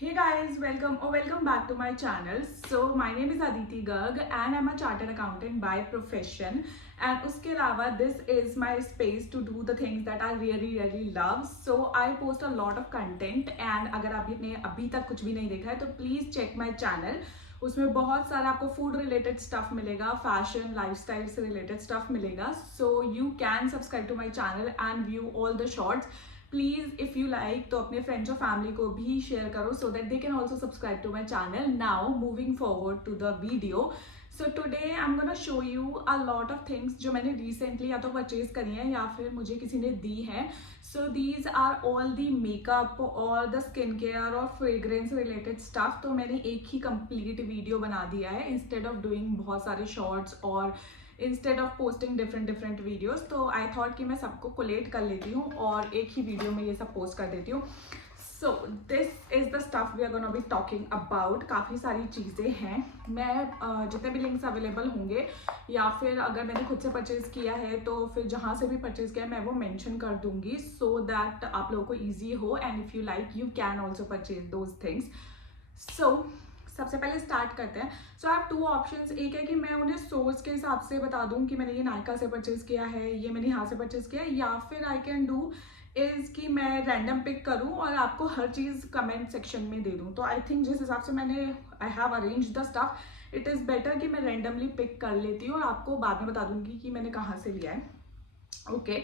Hey guys, welcome back to my channel. So my name is Aditi Garg and I'm a chartered accountant by profession. And उसके अलावा this is my space to do the things that I really love. So I post a lot of content and अगर आपने अभी तक कुछ भी नहीं देखा है तो please check my channel. उसमें बहुत सारा आपको फूड रिलेटेड स्टफ मिलेगा, फैशन लाइफस्टाइल से रिलेटेड स्टफ मिलेगा. So you can subscribe to my channel and view all the shorts. Please if you like तो अपने फ्रेंड्स और फैमिली को भी शेयर करो so that they can also subscribe to my channel. Now moving forward to the video. So today I am gonna show you a lot of things जो मैंने recently या तो परचेज करी हैं या फिर मुझे किसी ने दी है. So these are all the makeup और द स्किन केयर और फ्रेग्रेंस रिलेटेड स्टफ. तो मैंने एक ही कंप्लीट वीडियो बना दिया है इंस्टेड ऑफ डूइंग बहुत सारे शॉर्ट्स और instead of posting different videos. तो आई थॉट कि मैं सबको कोलेट कर लेती हूँ और एक ही वीडियो में ये सब पोस्ट कर देती हूँ. So this is the stuff we are gonna be talking about. काफ़ी सारी चीज़ें हैं. मैं जितने भी लिंक्स अवेलेबल होंगे या फिर अगर मैंने खुद से परचेज किया है तो फिर जहाँ से भी परचेज किया है मैं वो मेंशन कर दूंगी सो दैट आप लोगों को ईजी हो. And if you like you can also purchase those things. So सबसे पहले स्टार्ट करते हैं. सो आप टू ऑप्शंस. एक है कि मैं उन्हें सोर्स के हिसाब से बता दूं कि मैंने ये नायका से परचेज किया है, ये मैंने यहाँ से परचेज किया है, या फिर आई कैन डू इज़ कि मैं रैंडम पिक करूं और आपको हर चीज़ कमेंट सेक्शन में दे दूं. तो आई थिंक जिस हिसाब से मैंने I have arrange the stuff it is better कि मैं रैंडमली पिक कर लेती हूँ और आपको बाद में बता दूंगी कि मैंने कहाँ से लिया है. ओके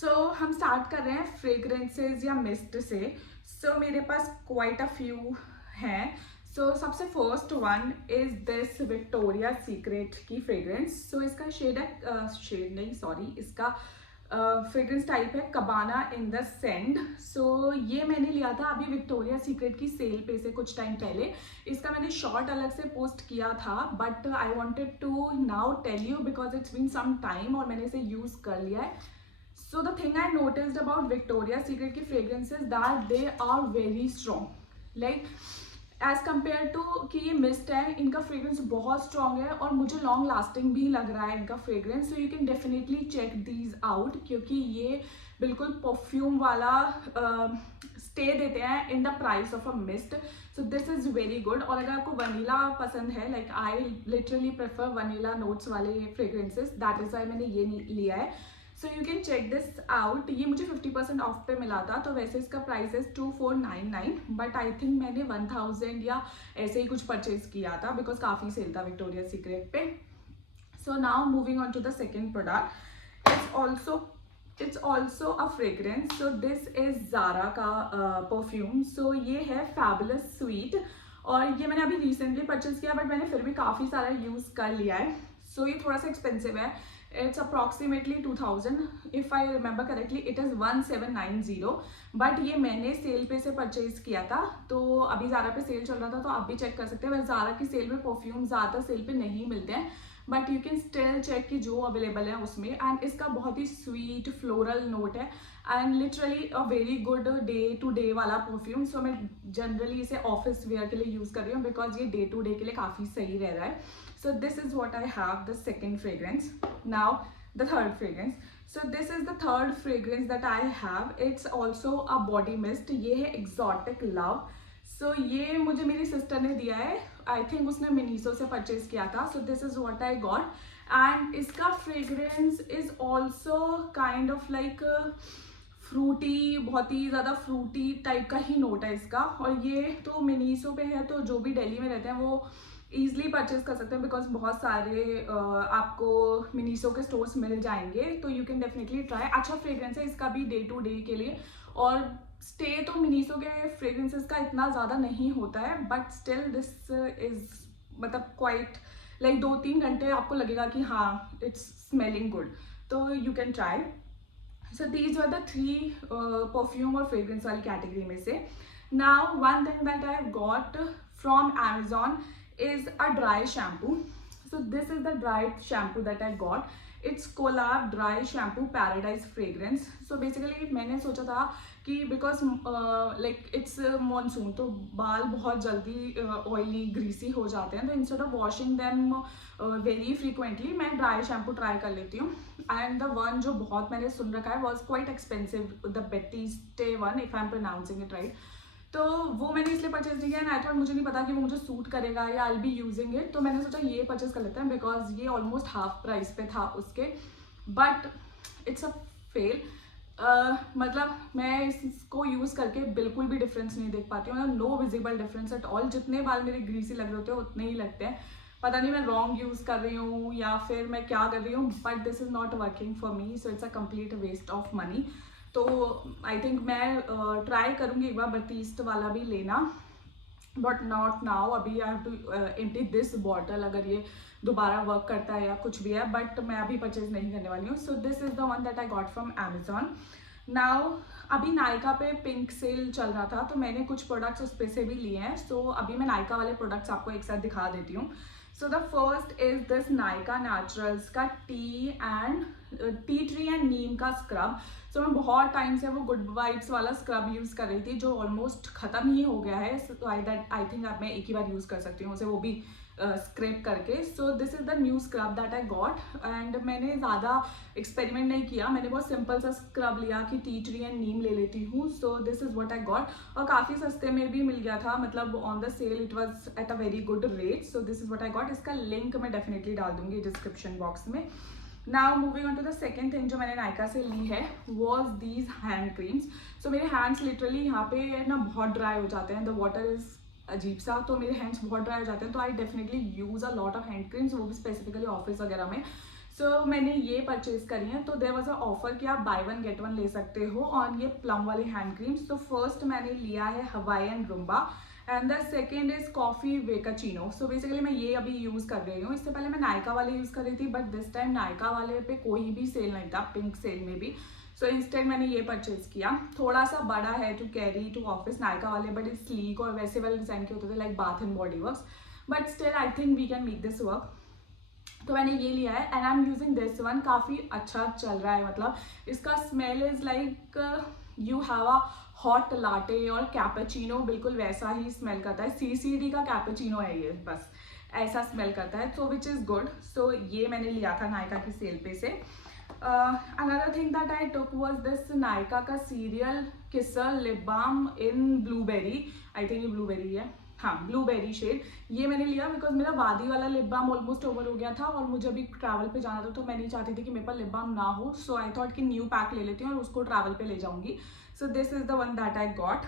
सो हम स्टार्ट कर रहे हैं फ्रेग्रेंसेज या मिस्ट से. सो मेरे पास क्वाइट अ फ्यू हैं. सो सबसे first one is this Victoria Secret की फ्रेग्रेंस. सो इसका शेड है शेड नहीं सॉरी इसका फ्रेग्रेंस टाइप है कबाना इन द सेंड. सो ये मैंने लिया था अभी विक्टोरिया सीक्रेट की सेल पे से कुछ टाइम पहले. इसका मैंने शॉर्ट अलग से पोस्ट किया था but I wanted to now tell you because it's been some time और मैंने इसे यूज़ कर लिया है. So the thing I noticed about Victoria Secret की fragrances that they are very strong. Like as compare to कि ये mist है, इनका फ्रेग्रेंस बहुत स्ट्रॉन्ग है और मुझे लॉन्ग लास्टिंग भी लग रहा है इनका fragrance. So you can definitely check these out क्योंकि ये बिल्कुल परफ्यूम वाला स्टे देते हैं in the price of a mist. So this is very good. और अगर आपको वनीला पसंद है like I literally prefer vanilla notes वाले फ्रेग्रेंसेज दैट इज़ वाई मैंने ये लिया है. So you can check this out. ये मुझे 50% ऑफ पे मिला था तो वैसे इसका प्राइस है 2499 बट आई थिंक मैंने 1000 या ऐसे ही कुछ परचेज किया था बिकॉज काफ़ी सेल था विक्टोरिया सीक्रेट पे. So now moving on to the second product. It's also a fragrance. So this is Zara का परफ्यूम. सो ये है फैबुलस स्वीट और ये मैंने अभी रिसेंटली परचेज किया बट मैंने फिर भी काफ़ी सारा यूज़ कर लिया है. सो ये थोड़ा सा एक्सपेंसिव है. It's approximately 2000 if I remember correctly. It is 1790 but ये मैंने सेल पे से परचेज किया था तो अभी ज़ारा पे सेल चल रहा था तो आप भी चेक कर सकते हैं. वैसे ज़ारा की सेल में परफ्यूम ज़्यादा सेल पे नहीं मिलते हैं but you can still check कि जो अवेलेबल है उसमें. एंड इसका बहुत ही स्वीट फ्लोरल नोट है and literally a very good day to day वाला परफ्यूम. सो मैं जनरली इसे ऑफिस वेयर के लिए यूज़ कर रही हूँ बिकॉज ये डे टू डे के लिए काफ़ी सही रह रहा है. So this is what I have, the second fragrance. Now the third fragrance. So this is the third fragrance that I have. It's also a body mist. ये है Exotic Love. So ये मुझे मेरी सिस्टर ने दिया है. I think उसने Miniso से परचेज किया था. So this is what I got. And इसका fragrance is also kind of like fruity, बहुत ही ज़्यादा फ्रूटी टाइप का ही नोट है इसका. और ये तो मिनीसो पे है तो जो भी दिल्ली में रहते हैं वो ईजिली परचेज कर सकते हैं बिकॉज बहुत सारे आपको मिनीसो के स्टोर्स मिल जाएंगे. तो यू कैन डेफिनेटली ट्राई. अच्छा फ्रेग्रेंस है इसका भी डे टू डे के लिए. और स्टे तो मिनीसो के फ्रेग्रेंसेस का इतना ज़्यादा नहीं होता है बट स्टिल दिस इज़ मतलब क्वाइट लाइक 2-3 घंटे आपको लगेगा कि हाँ इट्स स्मेलिंग गुड. तो you can try. So these are the 3 perfume और फ्रेग्रेंस वाली कैटेगरी में से. Now one thing that I got from Amazon is a dry shampoo. So this is the dry shampoo that I got. It's Collab dry shampoo paradise fragrance. So basically मैंने सोचा था कि because like it's monsoon तो बाल बहुत जल्दी oily greasy हो जाते हैं तो instead of washing them very frequently मैं dry shampoo try कर लेती हूँ. And the one जो बहुत मैंने सुन रखा है was quite expensive, the Batiste one if I'm pronouncing it right. तो वो मैंने इसलिए परचेज नहीं किया एंड आई थॉट मुझे नहीं पता कि वो मुझे सूट करेगा या आई बी यूजिंग इट, तो मैंने सोचा ये परचेज कर लेते हैं बिकॉज ये ऑलमोस्ट हाफ प्राइस पे था उसके, बट इट्स अ फेल। मतलब मैं इसको यूज़ करके बिल्कुल भी डिफरेंस नहीं देख पाती हूँ, मतलब no visible difference at all. जितने बाल मेरे ग्रीसी लग रहे होते हैं उतने ही लगते हैं, पता नहीं मैं रॉन्ग यूज़ कर रही हूँ या फिर मैं क्या कर रही हूँ, but this is not working for me, so it's a complete waste of money. तो आई थिंक मैं ट्राई करूँगी एक बार बटीस्ट वाला भी लेना, बट नॉट नाउ। अभी I have to empty this bottle अगर ये दोबारा वर्क करता है या कुछ भी है, बट मैं अभी परचेज नहीं करने वाली हूँ। So this is the one that I got from Amazon. Now अभी नायका पे पिंक सेल चल रहा था तो मैंने कुछ प्रोडक्ट्स उस पे से भी लिए हैं। सो अभी मैं नायका वाले प्रोडक्ट्स आपको एक साथ दिखा देती हूँ। So the first is this Nykaa naturals का टी ट्री एंड नीम का स्क्रब। सो मैं बहुत टाइम से वो गुड वाइब्स वाला स्क्रब यूज़ कर रही थी जो ऑलमोस्ट ख़त्म ही हो गया है, तो आई थिंक अब मैं एक ही बार यूज़ कर सकती हूँ उसे, वो भी स्क्रैप करके। सो this is the new scrub that I got and मैंने ज़्यादा एक्सपेरिमेंट नहीं किया, मैंने बहुत सिंपल सा स्क्रब लिया कि टी ट्री एंड नीम ले लेती हूँ। So this is what I got, और काफ़ी सस्ते में भी मिल गया था, मतलब on the sale it was at a very good rate. So this is what I got, इसका लिंक मैं डेफिनेटली डाल दूंगी डिस्क्रिप्शन बॉक्स में। Now moving on to the second thing जो मैंने नायका से ली है was these hand creams. So मेरे हैंड्स लिटरली यहाँ पे ना बहुत ड्राई हो जाते हैं, द वाटर इज़ अजीब सा, तो मेरे हैंड्स बहुत ड्राई हो जाते हैं, तो I definitely use a lot of hand creams, वो भी स्पेसिफिकली ऑफिस वगैरह में। सो मैंने ये परचेज करी है, तो देयर वाज अ ऑफर कि आप बाय वन गेट वन ले सकते हो और ये प्लम वाले हैंड क्रीम्स। तो फर्स्ट मैंने लिया है Hawaiian rumba and the second is coffee वेकाचिनो। सो बेसिकली मैं ये अभी यूज़ कर रही हूँ, इससे पहले मैं नायका वाले यूज़ कर रही थी, बट दिस टाइम नायका वाले पे कोई भी सेल नहीं था, पिंक सेल में भी। सो इंस्टेंट मैंने ये परचेज किया, थोड़ा सा बड़ा है to carry to office Nykaa वाले, बट इज स्लीक और वैसे वाले डिज़ाइन के होते थे like Bath and Body Works, but still I think we can make this work. तो मैंने ये लिया है and I am using this one, काफ़ी अच्छा चल रहा है, मतलब इसका smell is like you have a hot latte और कैपेचिनो, बिल्कुल वैसा ही स्मेल करता है, CCD का कैपेचिनो है ये, बस ऐसा स्मेल करता है, सो विच इज़ गुड। सो ये मैंने लिया था नायका की सेल पे से। Another thing that I took was this Nykaa का serial kisser lip balm in blueberry, I think ये ब्लूबेरी है, हाँ ब्लूबेरी शेड। ये मैंने लिया बिकॉज मेरा वादी वाला लिप बाम ऑलमोस्ट ओवर हो गया था और मुझे अभी ट्रैवल पे जाना था, तो मैं नहीं चाहती थी कि मेरे पास लिप बाम ना हो, सो आई थॉट कि न्यू पैक ले लेती हूँ और उसको ट्रैवल पे ले जाऊंगी। सो this is the one that I got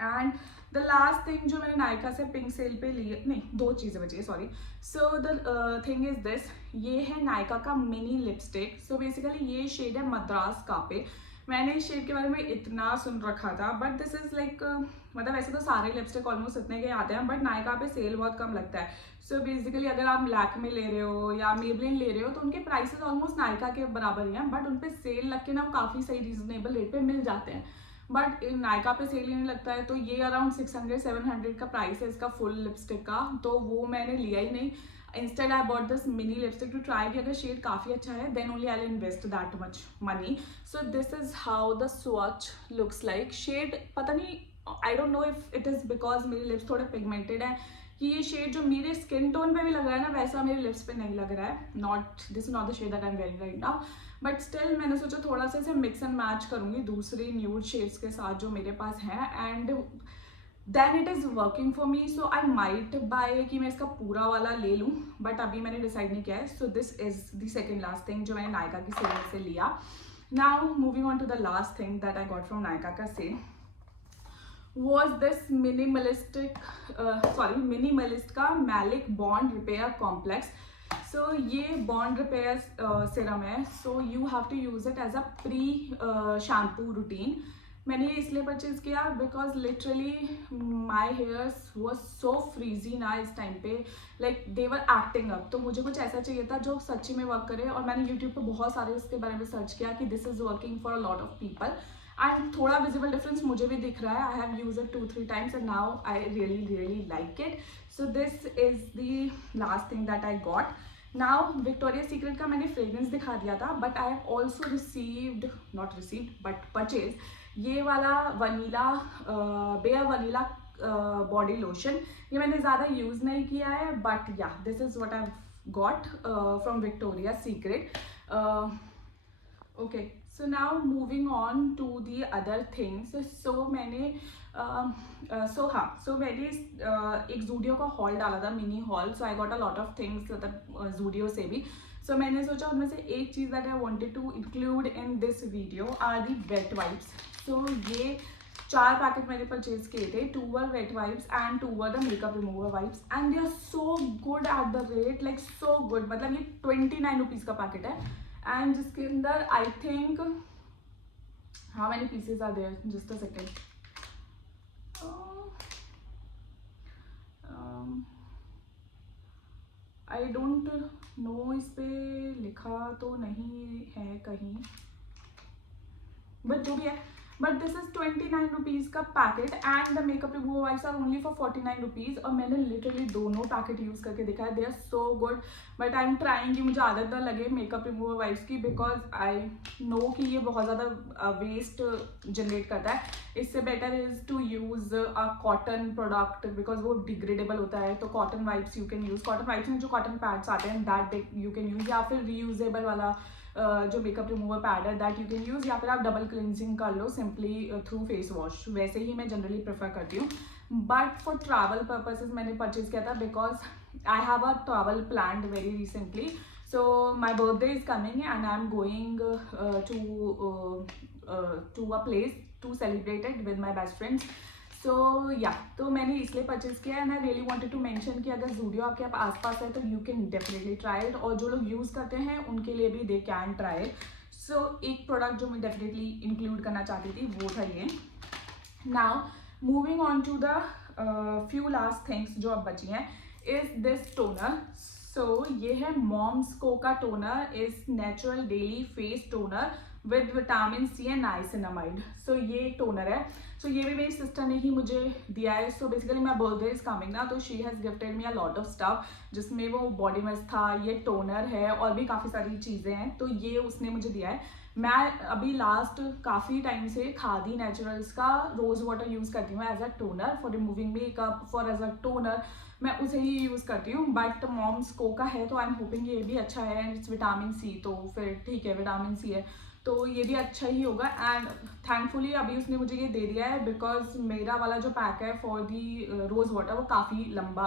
and the last thing जो मैंने नायका से पिंक सेल पे ली, नहीं दो चीज़ें बची है sorry. So the thing is this, ये है नायका का मिनी लिपस्टिक। सो बेसिकली ये शेड है मद्रास कापे। मैंने इस शेड के बारे में इतना सुन रखा था, बट दिस इज़ लाइक मतलब ऐसे तो सारे लिपस्टिक ऑलमोस्ट इतने के आते हैं, बट नायका पे सेल बहुत कम लगता है। सो बेसिकली अगर आप लैक्मे ले रहे हो या मेबलिन ले रहे हो तो उनके प्राइसेस ऑलमोस्ट नायका के बराबर ही हैं, बट उन पे सेल लग के ना काफ़ी सही रीजनेबल रेट पे मिल जाते हैं, बट नायका पे सेल ही नहीं लगता है। तो ये अराउंड 600-700 का प्राइस है इसका फुल लिपस्टिक का, तो वो मैंने लिया ही नहीं। Instead I bought this mini lipstick to try कि अगर शेड काफ़ी अच्छा है then only I will invest that much money. So this is how the swatch looks like. Shade पता नहीं, I don't know if it is because मेरे lips थोड़े pigmented है कि ये शेड जो मेरे स्किन टोन पे भी लग रहा है ना वैसा मेरे लिप्स पे नहीं लग रहा है। This is not the shade that I am wearing right now, but still मैंने सोचा थोड़ा सा इसे मिक्स एंड मैच करूँगी दूसरी न्यूड शेड्स के साथ जो मेरे पास हैं and then it is working for me. So I might buy कि मैं इसका पूरा वाला ले लूँ, बट अभी मैंने डिसाइड नहीं किया है। So this is the second last thing जो मैंने नायका की सेल से लिया। Now moving on to the last thing that I got from Nykaa का सेल was this मिनिमलिस्ट का maleic bond repair complex. So ये बॉन्ड रिपेयर सीरम है, so you have to use it as a pre shampoo routine. मैंने ये इसलिए purchase किया because literally my hairs was so frizzy ना इस time पे, like they were acting up, तो मुझे कुछ ऐसा चाहिए था जो सच्ची में वर्क करे। और मैंने यूट्यूब पे बहुत सारे इसके बारे में सर्च किया कि this is working for a lot of people and थोड़ा विजिबल डिफरेंस मुझे भी दिख रहा है। I have use it 2-3 times and now I really like it. So this is the last thing that I got. Now Victoria secret का मैंने fragrance दिखा दिया था, but I have also received but purchase ये वाला vanilla bare vanilla body lotion. ये मैंने ज़्यादा यूज़ नहीं किया है, बट या this is what I got from Victoria secret. Okay, So now moving on to the other things. So मैंने मैंने एक जूडियो का हॉल डाला था, mini hall. So I got a lot of things मतलब जूडियो से भी. सो मैंने सोचा उनमें से एक चीज़ that I wanted to include in this video are the wet wipes. So ये 4 पैकेट मैंने परचेज किए थे. 2 were wet wipes and 2 were the makeup remover wipes and they are so good at the rate, like so good. मतलब ये 29 rupees का packet है and जिसके अंदर I think how many pieces are there, just a second. I don't know इस पे लिखा तो नहीं है कहीं, बट जो भी है, बट दिस इज 29 रुपीज़ का packet and the makeup remover wipes are only for 49 rupees. और मैंने लिटरली दोनों पैकेट यूज़ करके देखा है, they are so good. But I am trying कि मुझे आदत ना लगे मेकअप रिमूवर वाइप्स की, बिकॉज आई नो कि ये बहुत ज़्यादा वेस्ट जनरेट करता है. इससे better is to use a cotton product because वो डिग्रेडेबल होता है. तो cotton wipes you can use, cotton wipes में जो कॉटन पैड्स आते हैं दैट यू कैन यूज़, या फिर रीयूजेबल वाला जो मेकअप रिमूवर पैड है दैट यू कैन यूज़, या फिर आप डबल क्लिनजिंग कर लो सिंपली थ्रू फेस वॉश. वैसे ही मैं जनरली प्रेफर करती हूँ. बट फॉर ट्रैवल पर्पसेस मैंने परचेज किया था because I have a travel planned very recently. So my birthday is coming and I am going to a place to celebrate it with my best friends. So या तो मैंने इसलिए purchase किया and I really wanted to mention कि अगर जूडियो आपके आसपास है तो you can definitely try it, और जो लोग यूज़ करते हैं उनके लिए भी they can try it. So एक प्रोडक्ट जो मैं डेफिनेटली इंक्लूड करना चाहती थी वो था ये. Now moving on to the few last things जो अब बची हैं इज दिस टोनर. सो ये है मॉम्स कोका toner, is natural daily face toner with vitamin C and niacinamide. So ये टोनर है. सो ये भी मेरी सिस्टर ने ही मुझे दिया है. So basically my birthday is coming ना, तो she has gifted me a lot of stuff जिसमें वो बॉडी मस्ट था, ये टोनर है और भी काफ़ी सारी चीज़ें हैं. तो ये उसने मुझे दिया है. मैं अभी लास्ट काफ़ी टाइम से खादी नेचुरल्स का रोज़ वाटर यूज़ करती हूँ as a toner for removing makeup, for as a toner मैं उसे ही यूज़ करती हूँ. बट मॉम्स कोका है तो आई एम होपिंग ये भी अच्छा है एंड इट्स विटामिन सी, तो फिर ठीक है, विटामिन सी है तो ये भी अच्छा ही होगा. एंड थैंकफुली अभी उसने मुझे ये दे दिया है बिकॉज मेरा वाला जो पैक है फॉर दी रोज़ वाटर वो काफ़ी लंबा,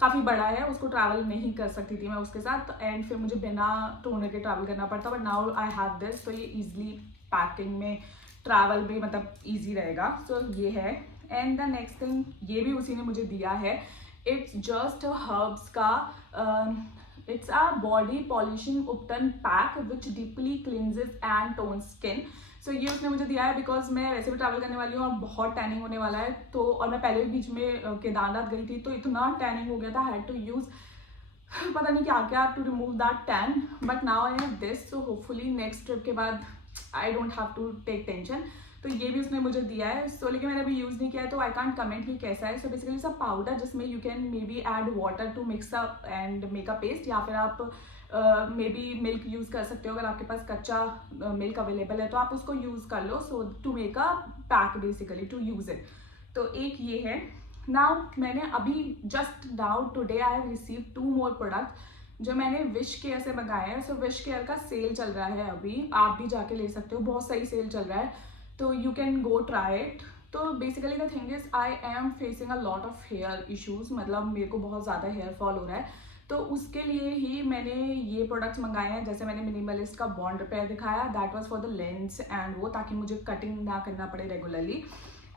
काफ़ी बड़ा है, उसको ट्रैवल नहीं कर सकती थी मैं उसके साथ एंड फिर मुझे बिना टोनर के ट्रैवल करना पड़ता. But now I have this, तो ये ईजिली पैकिंग में ट्रैवल भी मतलब ईजी रहेगा. सो ये है. एंड द नेक्स्ट थिंग ये भी उसी ने मुझे दिया है. इट्स जस्ट हर्ब्स का it's a body polishing upton pack which deeply cleanses and tones skin. So ये उसने मुझे दिया है बिकॉज मैं वैसे भी ट्रैवल करने वाली हूँ और बहुत टैनिंग होने वाला है. तो और मैं पहले भी बीच में केदारनाथ गई थी तो इतना टैनिंग हो गया था, हैड टू यूज पता नहीं क्या क्या to remove that tan. But now I have this, so hopefully next trip के बाद I don't have to take tension. तो ये भी उसने मुझे दिया है. सो लेकिन मैंने अभी यूज़ नहीं किया है तो आई कांट कमेंट कि कैसा है. सो बेसिकली सब पाउडर जिसमें you can maybe add water to mix up and make a paste, या फिर आप मे बी मिल्क यूज़ कर सकते हो अगर आपके पास कच्चा मिल्क अवेलेबल है तो आप उसको यूज़ कर लो. So to make a pack basically to use it. तो एक ये है. नाउ मैंने अभी just now today I have receive 2 more product जो मैंने विश केयर से मंगाए हैं. सो विश केयर का सेल चल रहा है अभी, आप भी जाके ले सकते हो, बहुत सही सेल चल रहा है तो you can go try it. तो basically the thing is I am facing a lot of hair issues, मतलब मेरे को बहुत ज़्यादा हेयर फॉल हो रहा है. तो उसके लिए ही मैंने ये प्रोडक्ट्स मंगाए हैं. जैसे मैंने मिनिमलिस्ट का बॉन्ड रिपेयर दिखाया, that was for the lengths and वो ताकि मुझे कटिंग ना करना पड़े regularly.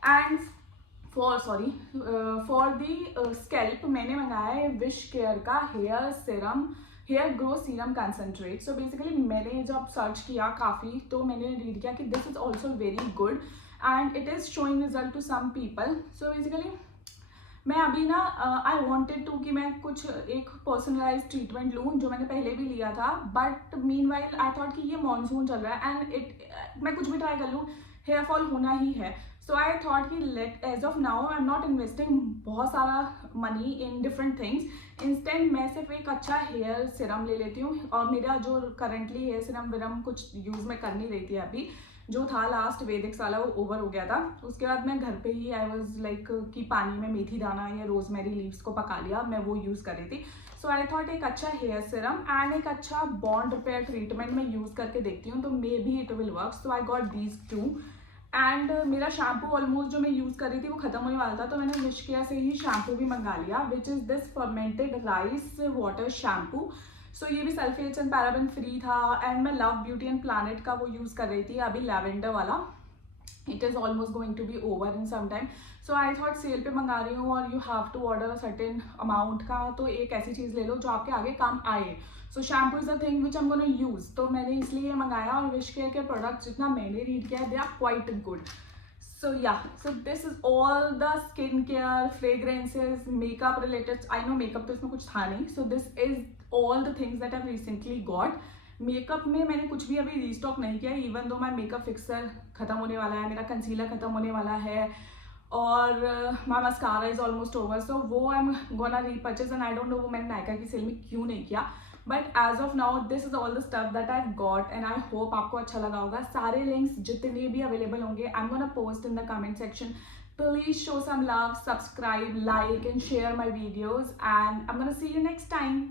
And for the scalp मैंने मंगाया है विश केयर का hair serum, hair grow serum concentrate. So basically मैंने जब सर्च किया काफ़ी तो मैंने रीड किया कि this is also very good and it is showing result to some people. So basically मैं अभी ना आई वॉन्टेड टू कि मैं कुछ एक पर्सनलाइज ट्रीटमेंट लूँ जो मैंने पहले भी लिया था. But mean while I thought कि ये मानसून चल रहा है एंड मैं कुछ भी ट्राई कर लूँ हेयर फॉल होना ही है. सो आई थॉट कि let as of now I am not investing बहुत सारा money in different things. Instant मैं सिर्फ एक अच्छा हेयर सीरम ले लेती हूँ. और मेरा जो करंटली हेयर सीरम विरम कुछ यूज़ में कर नहीं रही थी अभी, जो था लास्ट वेदिक्स वाला वो ओवर हो गया था। उसके बाद मैं घर पे ही आई वॉज लाइक कि पानी में मेथी दाना या रोजमेरी लीव्स को पका लिया, मैं वो यूज़ कर रही थी। सो आई थॉट एक अच्छा हेयर सीरम एंड एक अच्छा बॉन्ड रिपेयर ट्रीटमेंट मैं यूज़ करके देखती हूँ, तो may be it will work. So I got these two and मेरा शैम्पू ऑलमोस्ट जो मैं यूज़ कर रही थी वो खत्म होने वाला था, तो मैंने विशकेयर से ही शैम्पू भी मंगा लिया, which is this fermented rice water shampoo. So ये भी सल्फेट्स एंड पैराबेन फ्री था एंड मैं लव ब्यूटी एंड प्लानेट का वो यूज़ कर रही थी अभी लैवेंडर वाला। It is almost going to be over in some time, so I thought sale पे मंगा रही हूँ और you have to order a certain amount का, तो एक ऐसी चीज़ ले लो जो आपके आगे काम आए। So shampoo is a thing which I am gonna use, तो मैंने इसलिए ये मंगाया। और विशकेयर के प्रोडक्ट्स जितना मैंने रीड किया they are quite good. So yeah, so this is all the skincare, fragrances, makeup related. I know makeup तो इसमें कुछ था नहीं. So this is all the things that I've recently got. Makeup में मैंने कुछ भी अभी रीस्टॉक नहीं किया, even though my makeup fixer खत्म होने वाला है, मेरा कंसीलर खत्म होने वाला है और my mascara is almost over, so वो I am gonna repurchase and I don't know वो मैंने नायका की सेल में क्यों नहीं किया। But as of now this is all the stuff that I got and I hope आपको अच्छा लगा होगा। सारे लिंक्स जितने भी अवेलेबल होंगे आई am gonna post in the comment section. Please show some love, subscribe, like and share my videos and I'm gonna see you next time.